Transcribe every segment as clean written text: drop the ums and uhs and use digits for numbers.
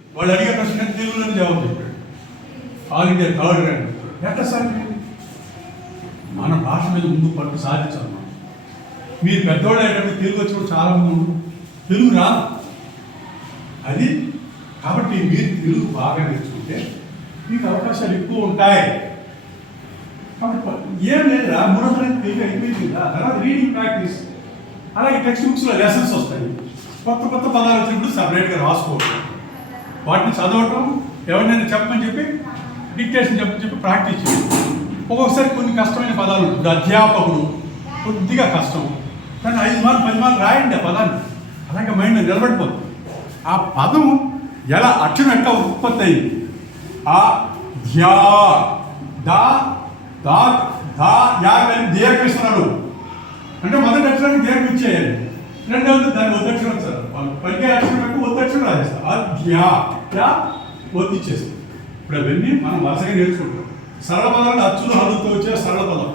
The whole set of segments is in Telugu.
వాళ్ళు అడిగే ప్రశ్న తెలుగులోనే జవాబు చెప్పాడు. All India third rank. ఎట్లా సాధ్యం? మన భాష మీద ముందు పట్టు సాధించాలి. మీరు పెద్దవాళ్ళు ఏంటంటే తెలుగు వచ్చినప్పుడు చాలామంది ఉండరు, తెలుగు రాదు అది. కాబట్టి మీరు తెలుగు బాగా నేర్చుకుంటే మీకు అవకాశాలు ఎక్కువ ఉంటాయి. కాబట్టి ఏం లేదురా, మూడో తరగతి తెలుగు అయిపోయింది కదా, తర్వాత రీడింగ్ ప్రాక్టీస్. అలాగే టెక్స్ట్ బుక్స్లో లెసన్స్ వస్తాయి, కొత్త కొత్త పదాలు వచ్చినప్పుడు సపరేట్గా రాసుకోవడం, వాటిని చదవటం, ఎవరినైనా చెప్పమని చెప్పి డిక్టేషన్ చెప్పి ప్రాక్టీస్ చేయడం. ఒక్కొక్కసారి కొన్ని కష్టమైన పదాలు ఉంటుంది, అధ్యాపకుడు కొద్దిగా కష్టం, కానీ 5 మార్లు 10 మార్లు రాయండి ఆ పదాన్ని, అలాగే మైండ్లో నిలబడిపోతుంది. ఆ పదం ఎలా అక్షరం ఎట్లా ఉత్పత్తి అయింది, ఆ ధ్యా దా దా దా యా కలిపి దీర్ఘిస్తున్నాడు అంటే మొదటి అక్షరానికి దీర్ఘం ఇచ్చేయాలి, రెండవది దాన్ని ఒత్తక్షరం సార్ వాళ్ళు పలికే అక్షరం ఒత్తక్షరం రాజేస్తారు. అధ్యా యా ఒత్తిచ్చేస్తారు. ఇప్పుడు అవన్నీ మనం వరుసగా నేర్చుకుంటాం. సరళ పదాలు అచ్చులు హల్లుతో వచ్చే సరళ పదం.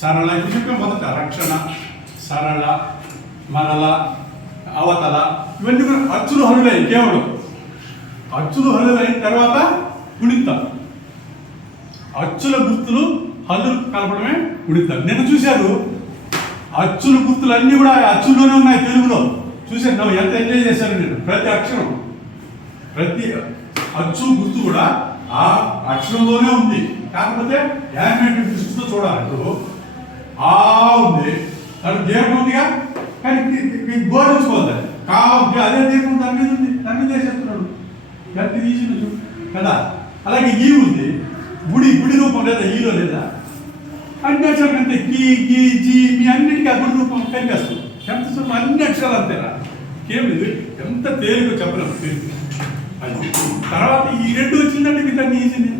సరళ ఇప్పుడు చెప్పాం మొదట, రక్షణ, సరళ, మరల, అవతల, ఇవన్నీ కూడా అచ్చులు హల్లులై కేవలం అచ్చులు హల్లులైన తర్వాత గుణిత. అచ్చుల గుర్తులు హల్లులు కలపడమే గుణిత. నిన్న చూశారు అచ్చుల గుర్తులు అన్నీ కూడా అచ్చుల్లోనే ఉన్నాయి తెలుగులో. చూశారు ఎంత ఎంజాయ్ చేశారు నేను. ప్రతి అక్షరం, ప్రతి అచ్చు గుర్తు కూడా ఆ అక్షరంలోనే ఉంది. కాకపోతే యానిమేటెడ్ దృష్టితో చూడాలి. ఇప్పుడు ఆ ఉంది, అది దీర్ఘం ఉందిగా, కానీ గోరించుకోవాలి. కా ఉంది, అదే దీర్ఘం దాని మీద ఉంది, దాని మీద వేసేస్తున్నాడు ఎంత ఈజీలో చూ కదా. అలాగే ఈ ఉంది, గుడి రూపం లేదా ఈలో లేదా, అన్ని అక్షరాలు అంతే, కీ గీ జీ మీ అన్నిటికీ ఆ గుడి రూపం కలిపేస్తుంది. ఎంత సులభం, అన్ని అక్షరాలు అంతేరా, కేవలం ఎంత తేలిక చెప్పలేదు. తర్వాత ఈ రెండు వచ్చిందంటే మీకు అన్ని ఈజీనే.